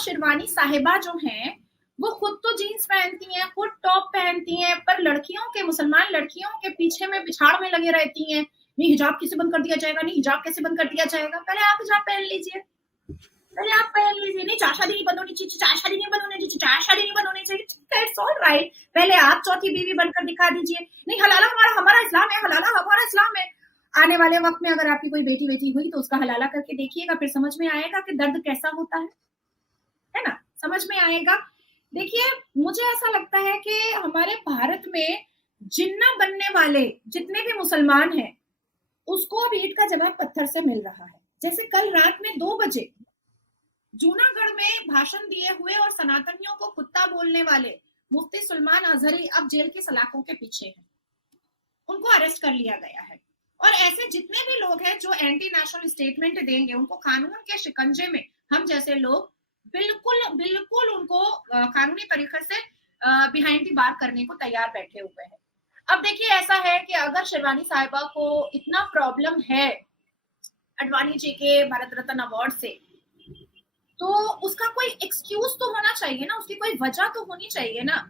शेरवानी साहिबा जो हैं वो खुद तो जीन्स पहनती हैं, खुद टॉप पहनती हैं, पर लड़कियों के मुसलमान लड़कियों के पीछे में पिछाड़ में लगे रहती हैं। नहीं हिजाब कैसे बंद कर दिया जाएगा, नहीं हिजाब कैसे बंद कर दिया जाएगा। पहले आप हिजाब पहन लीजिए, पहले आप पहन लीजिए। नहीं चार शादी नहीं बंद होनी चाहिए, चार शादी नहीं बंद होनी चाहिए, चार शादी नहीं बंद होनी चाहिए। ठीक है, इट्स ऑल राइट। पहले आप चौथी बीवी बनकर दिखा दीजिए। नहीं हलाला हमारा हमारा इस्लाम है, हलाला हमारा इस्लाम है। आने वाले वक्त में अगर आपकी कोई बेटी बेटी हुई तो उसका हलाला करके देखिएगा, फिर समझ में आएगा कि दर्द कैसा होता है ना? समझ में आएगा। देखिए, मुझे ऐसा लगता है कि हमारे भारत में जिन्ना बनने वाले जितने भी मुसलमान हैं, उसको अब ईंट का जवाब पत्थर से मिल रहा है। जैसे कल रात में 2 बजे जूनागढ़ में भाषण दिए हुए और सनातनियों को कुत्ता बोलने वाले मुफ्ती सुलेमान अजहरी अब जेल की सलाखों के पीछे हैं। उनको अरेस्ट कर लिया गया है। और ऐसे जितने भी लोग हैं जो एंटी नेशनल स्टेटमेंट देंगे, उनको कानून के शिकंजे में हम जैसे लोग बिल्कुल बिल्कुल उनको कानूनी तरीके से बिहाइंड दी बार करने को तैयार बैठे हुए हैं। अब देखिए, ऐसा है कि अगर शेरवानी साहिबा को इतना प्रॉब्लम है अडवाणी जी के भारत रत्न अवार्ड से, तो उसका कोई एक्सक्यूज तो होना चाहिए ना, उसकी कोई वजह तो होनी चाहिए ना।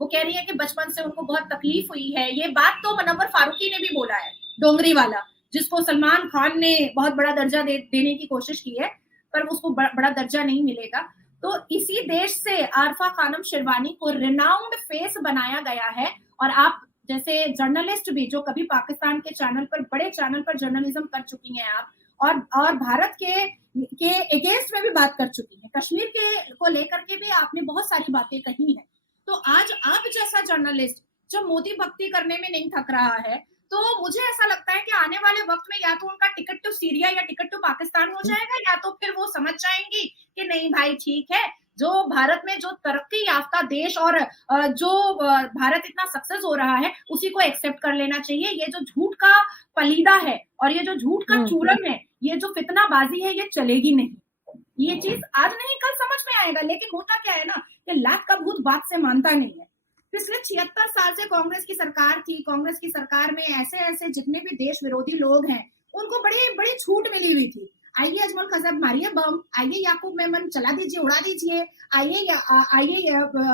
वो कह रही है कि बचपन से उनको बहुत तकलीफ हुई है। ये बात तो मनव्वर फारूकी ने भी बोला है, डोंगरी वाला, जिसको सलमान खान ने बहुत बड़ा दर्जा देने की कोशिश की है, पर उसको बड़ा दर्जा नहीं मिलेगा। तो इसी देश से आरफा खानम शेरवानी को रिनाउंड फेस बनाया गया है। और आप जैसे जर्नलिस्ट भी जो कभी पाकिस्तान के चैनल पर, बड़े चैनल पर जर्नलिज्म कर चुकी हैं आप, और भारत के अगेंस्ट में भी बात कर चुकी है, कश्मीर के को लेकर के भी आपने बहुत सारी बातें कही हैं। तो आज आप जैसा जर्नलिस्ट जो मोदी भक्ति करने में नहीं थक रहा है, तो मुझे ऐसा लगता है कि आने वाले वक्त में या तो उनका टिकट टू सीरिया या टिकट टू पाकिस्तान हो जाएगा, या तो फिर वो समझ जाएंगी कि नहीं भाई ठीक है, जो भारत में जो तरक्की याफ्ता देश और जो भारत इतना सक्सेस हो रहा है उसी को एक्सेप्ट कर लेना चाहिए। ये जो झूठ का पलीदा है और ये जो झूठ का चूरन है, ये जो फितनाबाजी है, ये चलेगी नहीं। ये चीज आज नहीं कल समझ में आएगा। लेकिन होता क्या है ना कि लात का भूत बात से मानता नहीं है। पिछले 76 साल से कांग्रेस की सरकार थी, कांग्रेस की सरकार में ऐसे ऐसे जितने भी देश विरोधी लोग हैं उनको बड़ी बड़ी छूट मिली हुई थी। आइए अजमल खजब मारिए बम, आइए याकूब मेमन चला दीजिए, उड़ा दीजिए, आइए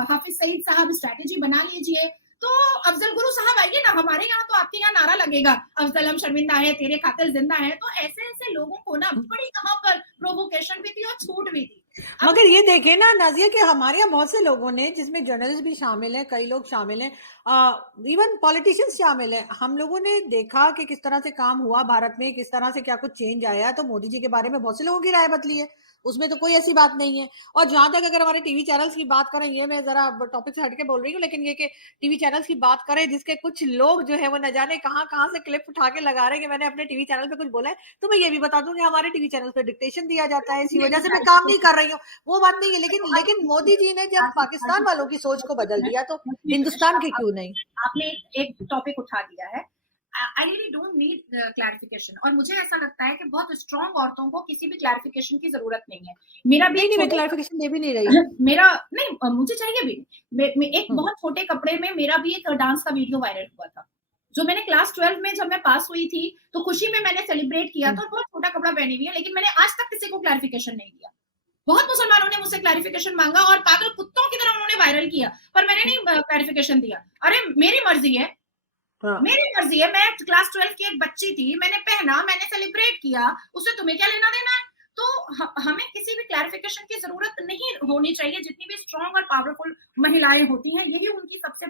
हाफिज सईद साहब स्ट्रैटेजी बना लीजिए, तो अफजल गुरु साहब आइए ना, हमारे यहाँ तो आपके यहाँ नारा लगेगा, अफजल हम शर्मिंदा है, तेरे खातिर जिंदा है। तो ऐसे ऐसे लोगों को ना बड़ी यहाँ पर प्रोवोकेशन भी थी और छूट भी थी। मगर ये देखे ना नाजिया कि हमारे यहाँ बहुत से लोगों ने, जिसमें जर्नलिस्ट भी शामिल हैं, कई लोग शामिल हैं, इवन पॉलिटिशियंस शामिल हैं, हम लोगों ने देखा कि किस तरह से काम हुआ भारत में, किस तरह से क्या कुछ चेंज आया। तो मोदी जी के बारे में बहुत से लोगों की राय बदली है, उसमें तो कोई ऐसी बात नहीं है। और जहां तक अगर हमारे टीवी चैनल्स की बात करें, ये मैं जरा टॉपिक से हटके बोल रही हूँ, लेकिन ये कि टीवी चैनल्स की बात करें जिसके कुछ लोग जो है वो न जाने कहाँ कहाँ से क्लिप उठा के लगा रहे हैं कि मैंने अपने टीवी चैनल पे कुछ बोला है, तो मैं ये भी बता दूं कि हमारे टीवी चैनल पे डिक्टेशन दिया जाता है, इसी वजह से मैं काम नहीं कर रही हूँ, वो बात नहीं है। लेकिन मोदी जी ने जब पाकिस्तान वालों की सोच को बदल दिया तो हिंदुस्तान की क्यों नहीं। आपने एक टॉपिक उठा दिया है। I really don't need clarification. और मुझे ऐसा लगता है कि बहुत स्ट्रॉन्ग औरतों को किसी भी क्लैरिफिकेशन की जरूरत नहीं है। मेरा भी नहीं, मैं क्लैरिफिकेशन दे भी नहीं रही। मेरा नहीं, मुझे चाहिए भी। एक बहुत छोटे कपड़े में मेरा भी एक डांस का वीडियो वायरल हुआ था, जो मैंने क्लास 12 में जब मैं पास हुई थी तो खुशी में मैंने सेलिब्रेट किया था। बहुत छोटा कपड़ा पहनी हुई है, लेकिन मैंने आज तक किसी को क्लैरिफिकेशन नहीं दिया। बहुत मुसलमानों ने मुझसे क्लैरिफिकेशन मांगा और पागल कुत्तों की तरह उन्होंने वायरल किया, पर मैंने नहीं क्लैरिफिकेशन दिया। अरे मेरी मर्जी है, मेरी मर्जी है। मैं क्लास 12 की एक बच्ची थी, मैंने पहना, मैंने सेलिब्रेट किया, उससे तुम्हें क्या लेना देना है। तो हमें किसी भी क्लैरिफिकेशन की जरूरत नहीं होनी चाहिए। जितनी भी स्ट्रॉन्ग और पावरफुल महिलाएं होती हैं, यही उनकी सबसे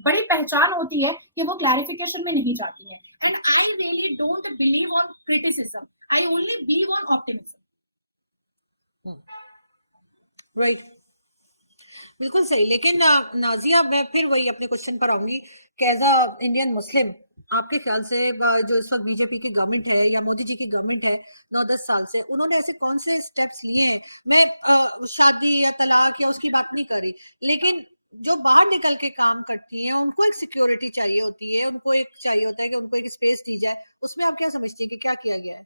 बड़ी पहचान होती है कि वो क्लैरिफिकेशन में नहीं जाती हैं। And I really don't believe on criticism, I only believe on optimism. Right, बिल्कुल सही। लेकिन नाजिया, मैं फिर वही अपने क्वेश्चन पर आऊंगी कि एज अ इंडियन मुस्लिम, आपके ख्याल से जो इस वक्त बीजेपी की गवर्नमेंट है या मोदी जी की गवर्नमेंट है 9-10 साल से, उन्होंने ऐसे कौन से स्टेप्स लिए हैं? मैं शादी या तलाक या उसकी बात नहीं करी, लेकिन जो बाहर निकल के काम करती है उनको एक सिक्योरिटी चाहिए होती है, उनको एक चाहिए होता है कि उनको एक स्पेस दी जाए। उसमें आप क्या समझती है कि क्या किया गया है?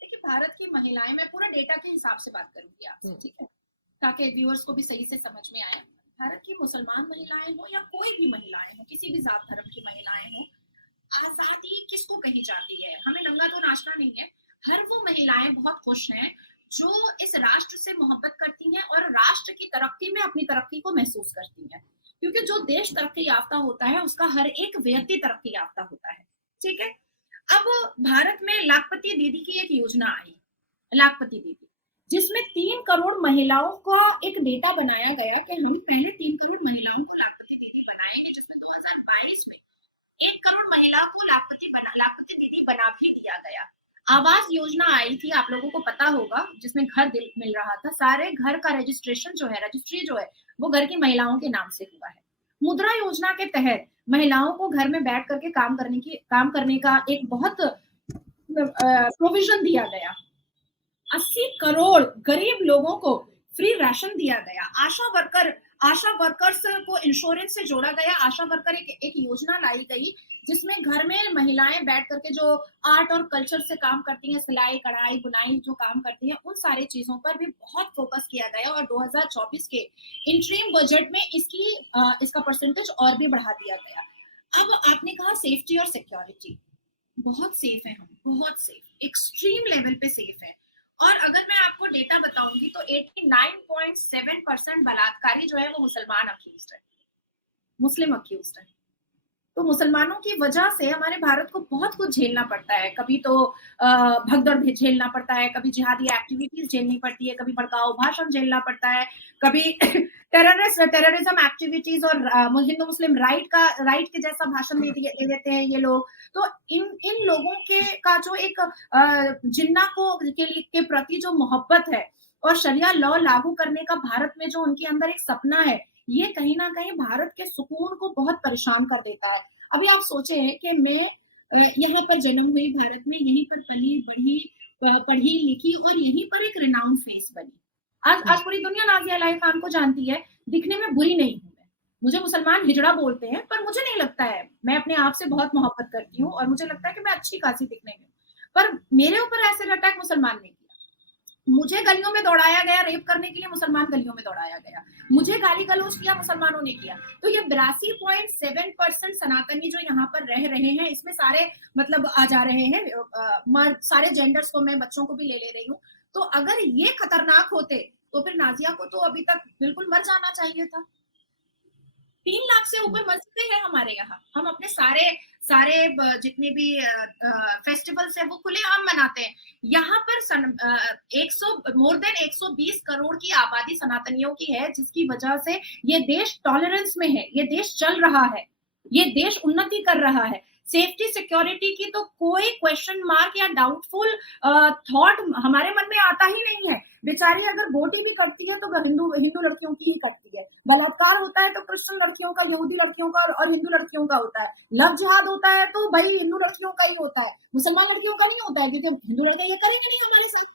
देखिए, भारत की महिलाएं, मैं पूरा डेटा के हिसाब से बात करूंगी आपसे, ठीक है, ताकि व्यूअर्स को भी सही से समझ में आए। भारत की मुसलमान महिलाएं हो या कोई भी महिलाएं हो, किसी भी जात धर्म की महिलाएं हो, आजादी किसको कही जाती है? हमें नंगा तो नाचना नहीं है। हर वो महिलाएं बहुत खुश हैं जो इस राष्ट्र से मोहब्बत करती हैं और राष्ट्र की तरक्की में अपनी तरक्की को महसूस करती हैं, क्योंकि जो देश तरक्की याफ्ता होता है उसका हर एक व्यक्ति तरक्की याफ्ता होता है। ठीक है। अब भारत में लाखपति दीदी की एक योजना आई, लाखपति दीदी, जिसमें 3 करोड़ महिलाओं का एक डेटा बनाया गया कि हम पहले 3 करोड़ महिलाओं को लाखपति दीदी बनाएंगे, जिसमें 2022 में 1 करोड़ महिलाओं को लाखपति दीदी बना भी दिया गया। आवास योजना आई थी, आप लोगों को पता होगा, जिसमें घर मिल रहा था। सारे घर का रजिस्ट्रेशन जो है, रजिस्ट्री जो है, वो घर की महिलाओं के नाम से हुआ है। मुद्रा योजना के तहत महिलाओं को घर में बैठ करके काम करने का एक बहुत प्रोविजन दिया गया। 80 करोड़ गरीब लोगों को फ्री राशन दिया गया। आशा वर्कर्स को इंश्योरेंस से जोड़ा गया। आशा वर्कर एक योजना लाई गई जिसमें घर में महिलाएं बैठ करके जो आर्ट और कल्चर से काम करती हैं, सिलाई कढ़ाई बुनाई जो काम करती हैं, उन सारी चीजों पर भी बहुत फोकस किया गया और 2024 के इंटरिम बजट में इसका परसेंटेज और भी बढ़ा दिया गया। अब आपने कहा सेफ्टी और सिक्योरिटी, बहुत सेफ है हम, बहुत सेफ, एक्सट्रीम लेवल पे सेफ है। और अगर मैं आपको डेटा बताऊंगी तो 89.7% बलात्कारी जो है वो मुसलमान अक्यूज्ड है, मुस्लिम अक्यूज्ड है। तो मुसलमानों की वजह से हमारे भारत को बहुत कुछ झेलना पड़ता है। कभी तो भगदड़ झेलना पड़ता है, कभी जिहादी एक्टिविटीज झेलनी पड़ती है, कभी भड़काऊ भाषण झेलना पड़ता है, कभी टेररिज्म एक्टिविटीज और हिंदू मुस्लिम राइट के जैसा भाषण दे देते हैं ये लोग। तो इन लोगों का जो एक जिन्ना के प्रति जो मोहब्बत है और शरिया लॉ लागू करने का भारत में जो उनके अंदर एक सपना है, ये कहीं ना कहीं भारत के सुकून को बहुत परेशान कर देता है। अभी आप सोचे कि मैं यहाँ पर जन्म हुई, भारत में यहीं पर पली बढ़ी, पढ़ी लिखी और यहीं पर एक रिनाउंड फेस बनी। आज पूरी दुनिया नाज़िया इलाही खान को जानती है। दिखने में बुरी नहीं हूँ मैं, मुझे मुसलमान हिजड़ा बोलते हैं, पर मुझे नहीं लगता है, मैं अपने आप से बहुत मोहब्बत करती हूँ और मुझे लगता है कि मैं अच्छी खासी दिखने में। पर मेरे ऊपर ऐसे अटैक मुसलमान ने किया। मुझे गलियों में दौड़ाया गया, रेप करने के लिए मुसलमान गलियों में दौड़ाया गया, मुझे गाली गलौज किया मुसलमानों ने किया। तो ये 82.7% सनातनी जो यहाँ पर रह रहे हैं, इसमें सारे मतलब आ जा रहे हैं, सारे जेंडर्स को, मैं बच्चों को भी ले रही हूँ। तो अगर ये खतरनाक होते तो फिर नाजिया को तो अभी तक बिल्कुल मर जाना चाहिए था। 3 लाख से ऊपर मस्जिदें हैं हमारे यहाँ, हम अपने सारे जितने भी फेस्टिवल्स है वो खुलेआम मनाते हैं। यहाँ पर मोर देन 120 करोड़ की आबादी सनातनियों की है, जिसकी वजह से ये देश टॉलरेंस में है, ये देश चल रहा है, ये देश उन्नति कर रहा है। सेफ्टी सिक्योरिटी की तो कोई क्वेश्चन मार्क या डाउटफुल थॉट हमारे मन में आता ही नहीं है। बेचारी अगर वोटिंग भी करती है तो हिंदू लड़कियों की ही करती है, बलात्कार होता है तो क्रिश्चियन लड़कियों का, यहूदी लड़कियों का और हिंदू लड़कियों का होता है, लव जिहाद होता है तो भाई हिंदू लड़कियों का ही होता है, मुसलमान लड़कियों का नहीं होता है, क्योंकि हिंदू लड़के ये करेंगे नहीं मेरे से।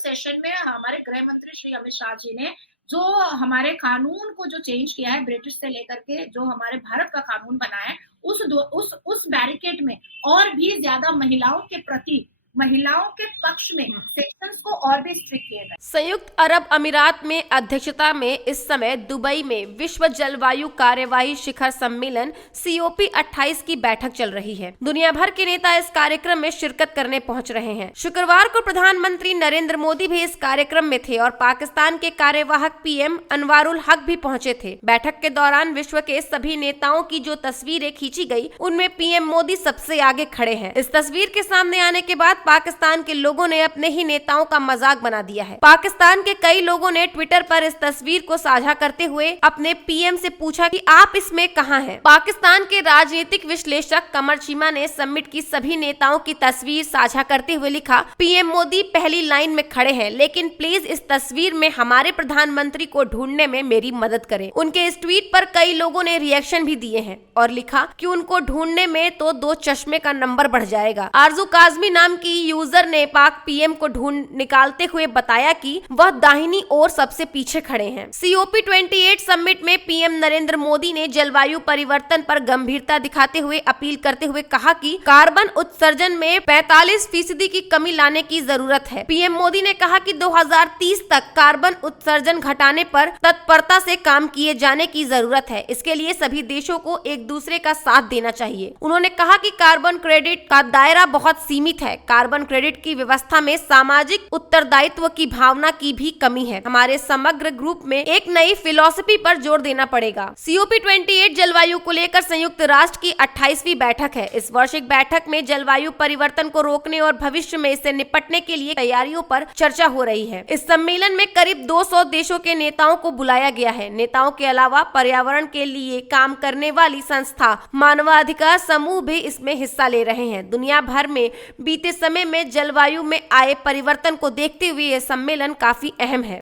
सेशन में हमारे गृह मंत्री श्री अमित शाह जी ने जो हमारे कानून को जो चेंज किया है, ब्रिटिश से लेकर के जो हमारे भारत का कानून बना है, उस बैरिकेड में और भी ज्यादा महिलाओं के प्रति, महिलाओं के पक्ष में सेक्शंस को और भी स्ट्रिक्ट किए गए। संयुक्त अरब अमीरात में अध्यक्षता में इस समय दुबई में विश्व जलवायु कार्यवाही शिखर सम्मेलन COP28 की बैठक चल रही है। दुनिया भर के नेता इस कार्यक्रम में शिरकत करने पहुंच रहे हैं। शुक्रवार को प्रधानमंत्री नरेंद्र मोदी भी इस कार्यक्रम में थे और पाकिस्तान के कार्यवाहक PM अनवारुल हक भी पहुंचे थे। बैठक के दौरान विश्व के सभी नेताओं की जो तस्वीरें खींची गयी, उनमें PM मोदी सबसे आगे खड़े हैं। इस तस्वीर के सामने आने के बाद पाकिस्तान के लोगों ने अपने ही नेताओं का मजाक बना दिया है। पाकिस्तान के कई लोगों ने ट्विटर पर इस तस्वीर को साझा करते हुए अपने PM से पूछा कि आप इसमें कहां हैं। पाकिस्तान के राजनीतिक विश्लेषक कमर चीमा ने समिट की सभी नेताओं की तस्वीर साझा करते हुए लिखा, PM मोदी पहली लाइन में खड़े हैं, लेकिन प्लीज इस तस्वीर में हमारे प्रधानमंत्री को ढूंढने में मेरी मदद करें। उनके इस ट्वीट पर कई लोगों ने रिएक्शन भी दिए हैं और लिखा कि उनको ढूंढने में तो 2 चश्मे का नंबर बढ़ जाएगा। आरजू काजमी नाम की यूजर ने पाक PM को ढूंढने निकालते हुए बताया कि वह दाहिनी ओर सबसे पीछे खड़े हैं। COP28 समिट में पीएम नरेंद्र मोदी ने जलवायु परिवर्तन पर गंभीरता दिखाते हुए अपील करते हुए कहा कि कार्बन उत्सर्जन में 45% की कमी लाने की जरूरत है। पीएम मोदी ने कहा कि 2030 तक कार्बन उत्सर्जन घटाने पर तत्परता से काम किए जाने की जरूरत है। इसके लिए सभी देशों को एक दूसरे का साथ देना चाहिए। उन्होंने कहा कि कार्बन क्रेडिट का दायरा बहुत सीमित है। कार्बन क्रेडिट की व्यवस्था में सामाजिक उत्तरदायित्व की भावना की भी कमी है। हमारे समग्र ग्रुप में एक नई फिलॉसफी पर जोर देना पड़ेगा। COP28 जलवायु को लेकर संयुक्त राष्ट्र की 28वीं बैठक है। इस वार्षिक बैठक में जलवायु परिवर्तन को रोकने और भविष्य में इससे निपटने के लिए तैयारियों पर चर्चा हो रही है। इस सम्मेलन में करीब 200 देशों के नेताओं को बुलाया गया है। नेताओं के अलावा पर्यावरण के लिए काम करने वाली संस्था, मानवाधिकार समूह भी इसमें हिस्सा ले रहे हैं। दुनिया भर में बीते समय में जलवायु में आए परिवर्तन को देखते हुए यह सम्मेलन काफी अहम है।